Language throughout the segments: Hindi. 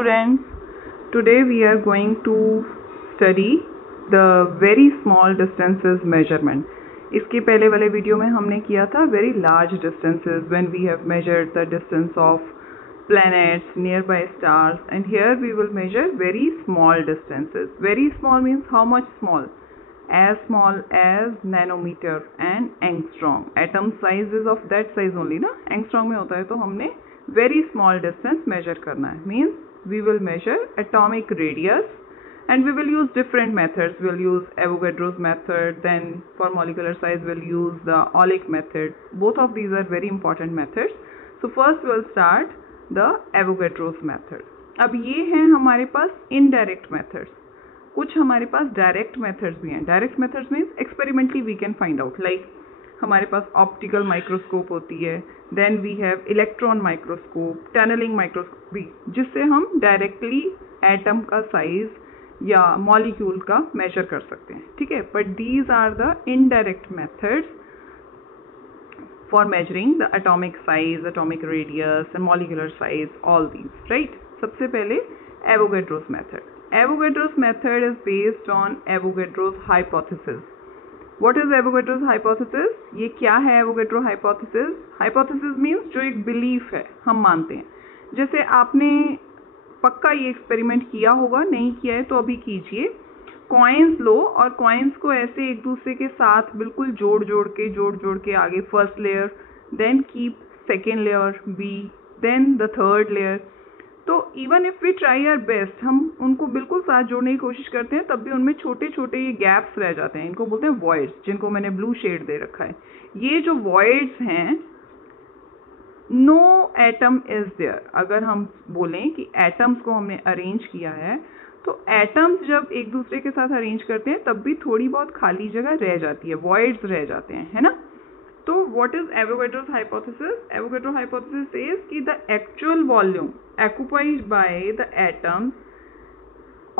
students, today we are going to study the very small distances measurement. इसके पहले वाले वीडियो में हमने किया था very large distances when we have measured the distance of planets, nearby stars, and here we will measure very small distances. Very small means how much small? As small as nanometer and angstrom. Atom size is of that size only ना, angstrom में होता है, तो हमने very small distance measure करना है. Means we will measure atomic radius and we will use different methods. We'll use Avogadro's method, then for molecular size we'll use the Ollik method. Both of these are very important methods. So first we'll start the Avogadro's method. अब ये हैं हमारे पास indirect methods. कुछ हमारे पास डायरेक्ट मेथड्स भी हैं. Direct methods means experimentally we can find out. Like हमारे पास ऑप्टिकल माइक्रोस्कोप होती है, then we have electron microscope, tunnelling microscope भी, जिससे हम डायरेक्टली एटम का साइज या मॉलिक्यूल का मेजर कर सकते हैं. ठीक है, but these are the indirect methods for measuring the atomic size, atomic radius and molecular size, all these. Right, सबसे पहले Avogadro's method. Avogadro's method is based on Avogadro's hypothesis. What is Avogadro's hypothesis? ये क्या है Avogadro hypothesis? Hypothesis means जो एक belief है, हम मानते हैं. जैसे आपने पक्का ये एक्सपेरिमेंट किया होगा, नहीं किया है तो अभी कीजिए. कॉइन्स लो और कॉइन्स को ऐसे एक दूसरे के साथ बिल्कुल जोड़ के आगे first layer, then keep second layer B, then the third layer. तो even if we try our best, हम उनको बिल्कुल साथ जोड़ने की कोशिश करते हैं, तब भी उनमें छोटे छोटे ये गैप्स रह जाते हैं. इनको बोलते हैं वॉइड्स, जिनको मैंने ब्लू शेड दे रखा है. ये जो वॉइड्स हैं, नो एटम इज देयर. अगर हम बोलें कि एटम्स को हमने अरेंज किया है, तो एटम्स जब एक दूसरे के साथ अरेंज करते हैं तब भी थोड़ी बहुत खाली जगह रह जाती है, वॉइड्स रह जाते हैं, है ना. तो what is Avogadro's hypothesis? Avogadro hypothesis says कि the actual volume occupied by the atoms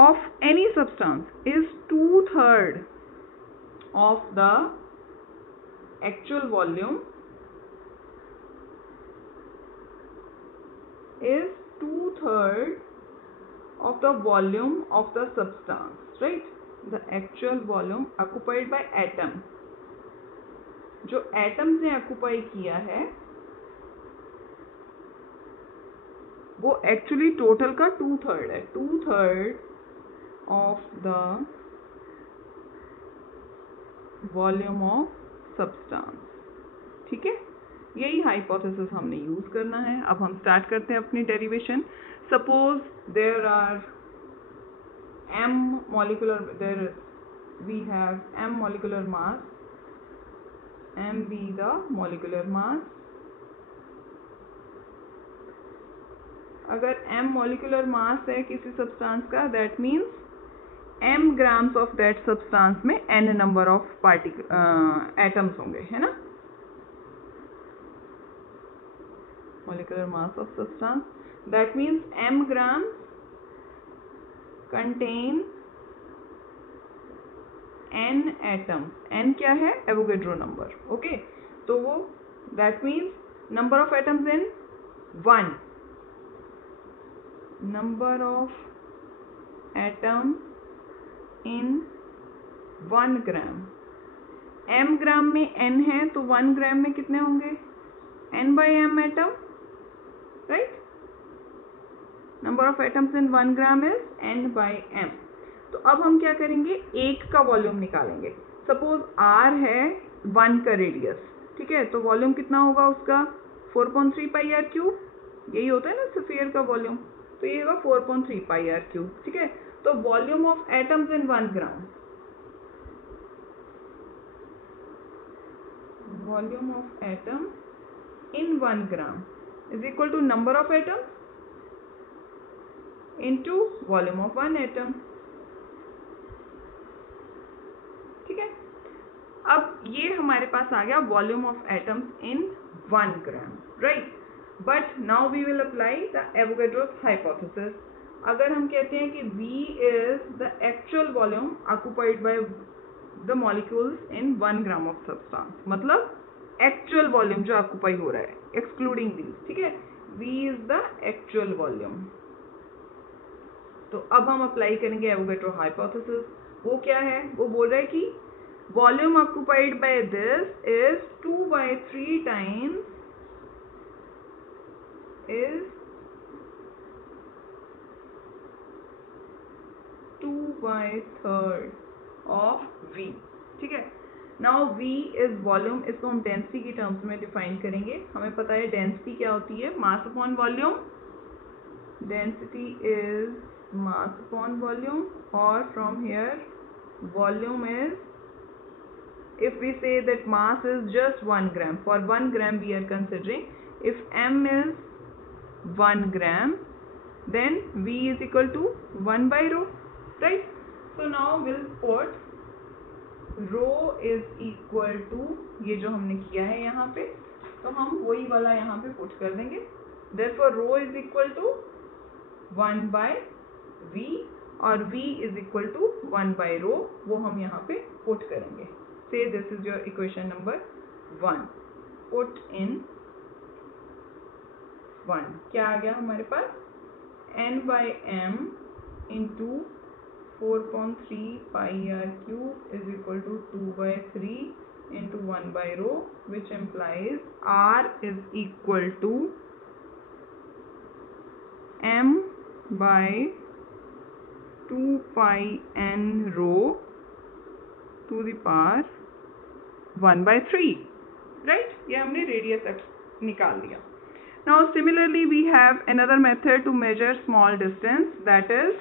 of any substance is 2/3 of the actual volume is 2/3 of the volume of the substance, right? The actual volume occupied by atom, जो एटम्स ने ऑक्यूपाई किया है, वो एक्चुअली टोटल का 2/3 है. 2/3 of the volume of substance. ठीक है, यही हाइपोथेसिस हमने यूज करना है. अब हम स्टार्ट करते हैं अपनी derivation. Suppose there are m molecular, there we have m molecular mass, m be the molecular mass. अगर m molecular mass है किसी सब्सटेंस का, that means m grams of that substance में n number of atoms होंगे, है ना. molecular mass of substance, that means m grams contain n atoms. n क्या है? Avogadro number. ओके, तो वो that means number of atoms in 1. number of atoms in 1 gram. m ग्राम में n है, तो 1 ग्राम में कितने होंगे? n by m atom, right? number of atoms in 1 gram is n by m. तो अब हम क्या करेंगे, एक का वॉल्यूम निकालेंगे. सपोज r है 1 का रेडियस. ठीक है, तो वॉल्यूम कितना होगा उसका? 4.3 पाई आर क्यूब. यही होता है ना स्फीयर का वॉल्यूम, तो ये होगा 4.3 पाई आर क्यूब. ठीक है, तो volume of atoms in 1 gram, volume of atom in 1 gram is equal to number of atoms into volume of 1 atom. ठीक है, अब ये हमारे पास आ गया volume of atoms in 1 gram. Right, but now we will apply the Avogadro's hypothesis. अगर हम कहते हैं कि V is the actual volume occupied by the molecules in 1 gram of substance, मतलब एक्चुअल वॉल्यूम जो ऑक्यूपाई हो रहा है एक्सक्लूडिंग दीज. ठीक है, V is the actual volume. तो अब हम अप्लाई करेंगे एवोगैड्रो हाइपोथेसिस। वो क्या है? वो बोल रहा है कि volume occupied by this is 2/3 times is 2/3 of V। ठीक है। नाउ V इज वॉल्यूम, इसको हम डेंसिटी की टर्म्स में डिफाइन करेंगे। हमें पता है डेंसिटी क्या होती है, mass upon volume. Density is mass upon volume, और from here volume is, if we say that mass is just 1 gram, for 1 gram we are considering, if m is 1 gram, then V is equal to 1 by rho, right? So now we'll put rho is equal to, ये जो हमने किया है यहाँ पे, तो हम वही वाला यहाँ पे पुट कर देंगे। Therefore rho is equal to 1 by V, और V is equal to 1 by rho, वो हम यहाँ पे पुट करेंगे। Say this is your equation number 1. Put in 1. क्या आ गया हमारे पास? n by m into 4.3 pi r cube is equal to 2/3 into 1 by rho, which implies r is equal to m by 2 pi n rho to the power 1/3, right? ये हमने रेडियस एक्स निकाल लिया। Now similarly we have another method to measure small distance, that is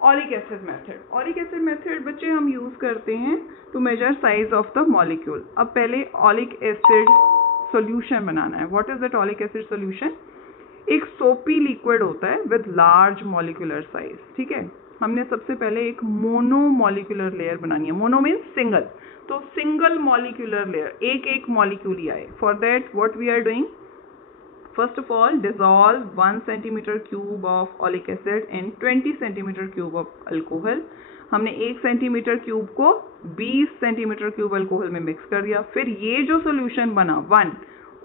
Oleic acid method. Oleic acid method बच्चे हम यूज करते हैं to measure size of the molecule। अब पहले oleic acid solution बनाना है। What is that oleic acid solution? एक सोपी लिक्विड होता है with large molecular size। ठीक है, हमने सबसे पहले एक मोनो मॉलिक्यूलर लेयर बनानी है। मोनो मीन्स सिंगल, तो सिंगल मॉलिक्यूलर लेयर, एक एक मॉलिक्यूल ही आए। For that what we are doing, first of all dissolve 1 centimetre cube of oleic acid in 20 centimetre cube of alcohol. हमने 1 सेंटीमीटर क्यूब को 20 सेंटीमीटर क्यूब अल्कोहल में मिक्स कर दिया। फिर ये जो सोल्यूशन बना 1,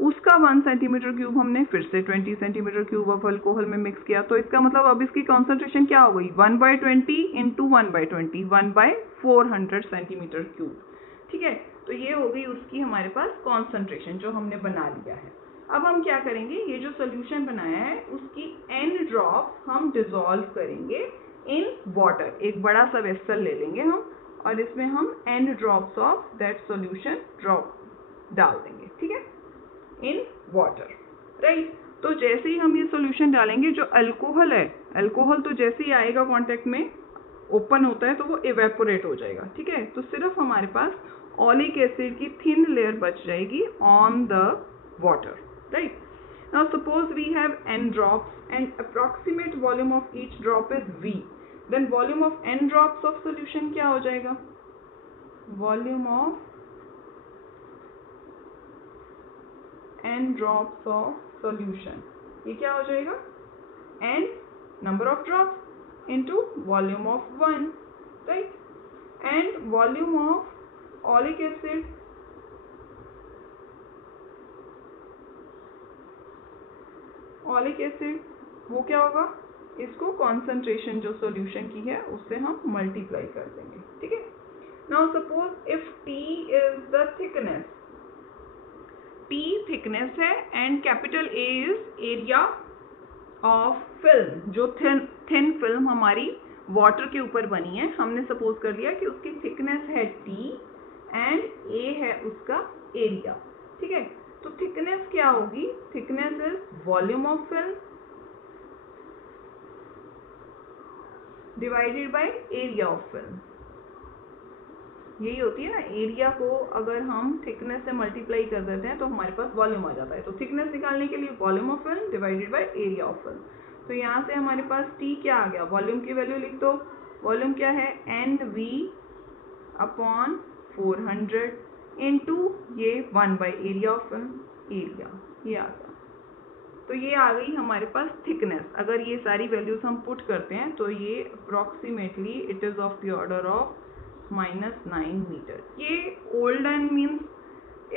उसका 1 सेंटीमीटर क्यूब हमने फिर से 20 सेंटीमीटर क्यूब ऑफ अल्कोहल में मिक्स किया। तो इसका मतलब अब इसकी कॉन्सेंट्रेशन क्या हो गई, 1/20 इंटू 1/20, 1/400 सेंटीमीटर क्यूब। ठीक है, तो ये हो गई उसकी हमारे पास कॉन्सेंट्रेशन जो हमने बना लिया है। अब हम क्या करेंगे, ये जो सोल्यूशन बनाया है उसकी n ड्रॉप हम डिसॉल्व करेंगे इन वाटर। एक बड़ा सा वेसल ले लेंगे हम, और इसमें हम n drops of that solution drop डाल देंगे। ठीक है, इन वाटर, राइट। तो जैसे ही हम ये सोल्यूशन डालेंगे, जो अल्कोहल है, अल्कोहल तो जैसे ही आएगा कांटेक्ट में, ओपन होता है तो वो इवेपोरेट हो जाएगा। ठीक है, तो सिर्फ हमारे पास ओलिक एसिड की थिन लेयर बच जाएगी on the water, right. Now suppose we have n drops and approximate volume of each drop is V, then volume of n drops of solution क्या हो जाएगा, volume of n drops of solution, ये क्या हो जाएगा, n number of drops into volume of 1, right? And volume of oleic acid, वो क्या होगा, इसको concentration जो solution की है उससे हम multiply कर देंगे। ठीक है, now suppose if T is the thickness, T thickness है and capital A is area of film. जो थिन फिल्म हमारी वाटर के ऊपर बनी है, हमने सपोज कर लिया कि उसकी थिकनेस है T एंड A है उसका एरिया। ठीक है, तो थिकनेस क्या होगी, thickness is volume of film divided by area of film. यही होती है ना, एरिया को अगर हम थिकनेस से मल्टीप्लाई कर देते हैं तो हमारे पास वॉल्यूम आ जाता है। तो थिकनेस निकालने के लिए volume of film divided by area of film. तो यहाँ से हमारे पास T क्या आ गया, वॉल्यूम की वैल्यू लिख दो। वॉल्यूम क्या है, NV अपॉन 400 इंटू ये 1 by area of film, area ये आ गया। तो ये आ गई हमारे पास थिकनेस। अगर ये सारी वैल्यूज हम पुट करते हैं तो ये approximately it is of the order of -9 metre. ये olden means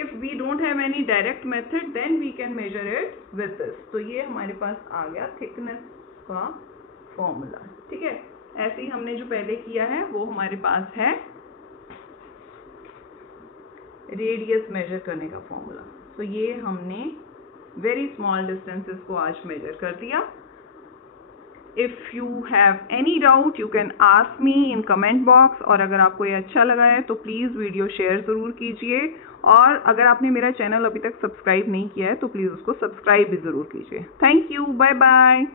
if we don't have any direct method then we can measure it with this। तो ये हमारे पास आ गया थिकनेस का फॉर्मूला, ठीक है। ऐसे ही हमने जो पहले किया है वो हमारे पास है रेडियस मेजर करने का फॉर्मूला। तो ये हमने वेरी स्मॉल डिस्टेंसेस को आज मेजर कर दिया। If you have any doubt you can ask me in comment box. और अगर आपको ये अच्छा लगा है तो प्लीज़ वीडियो शेयर ज़रूर कीजिए, और अगर आपने मेरा चैनल अभी तक सब्सक्राइब नहीं किया है तो प्लीज़ उसको सब्सक्राइब भी ज़रूर कीजिए। Thank you, bye bye.